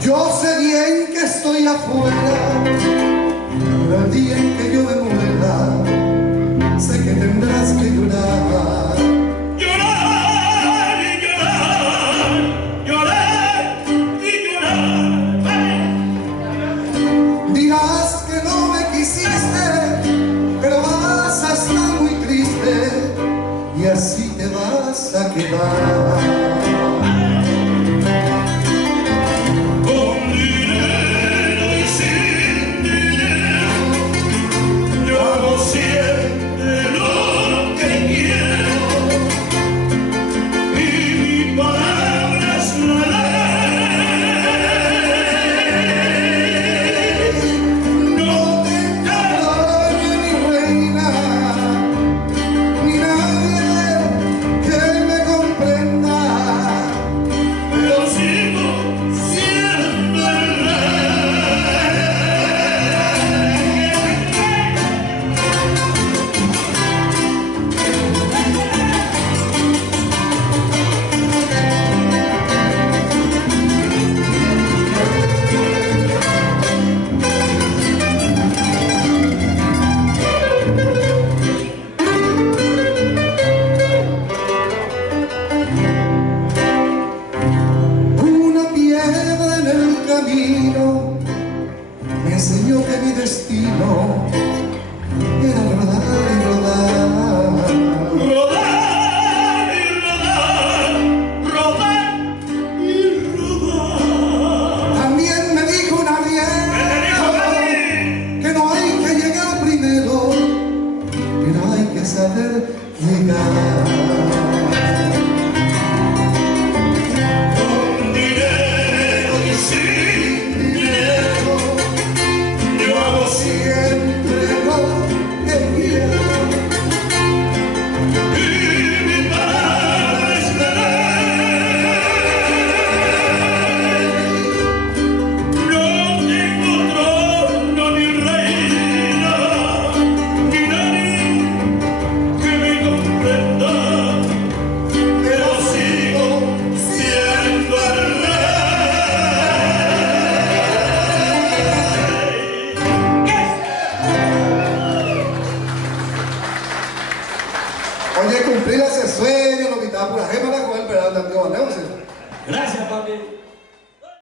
Yo sé bien que estoy afuera, pero el día en que yo me muera, sé que tendrás que llorar. Llorar y llorar, llorar y llorar. Dirás que no me quisiste, pero vas a estar muy triste y así te vas a quedar. Me enseñó que mi destino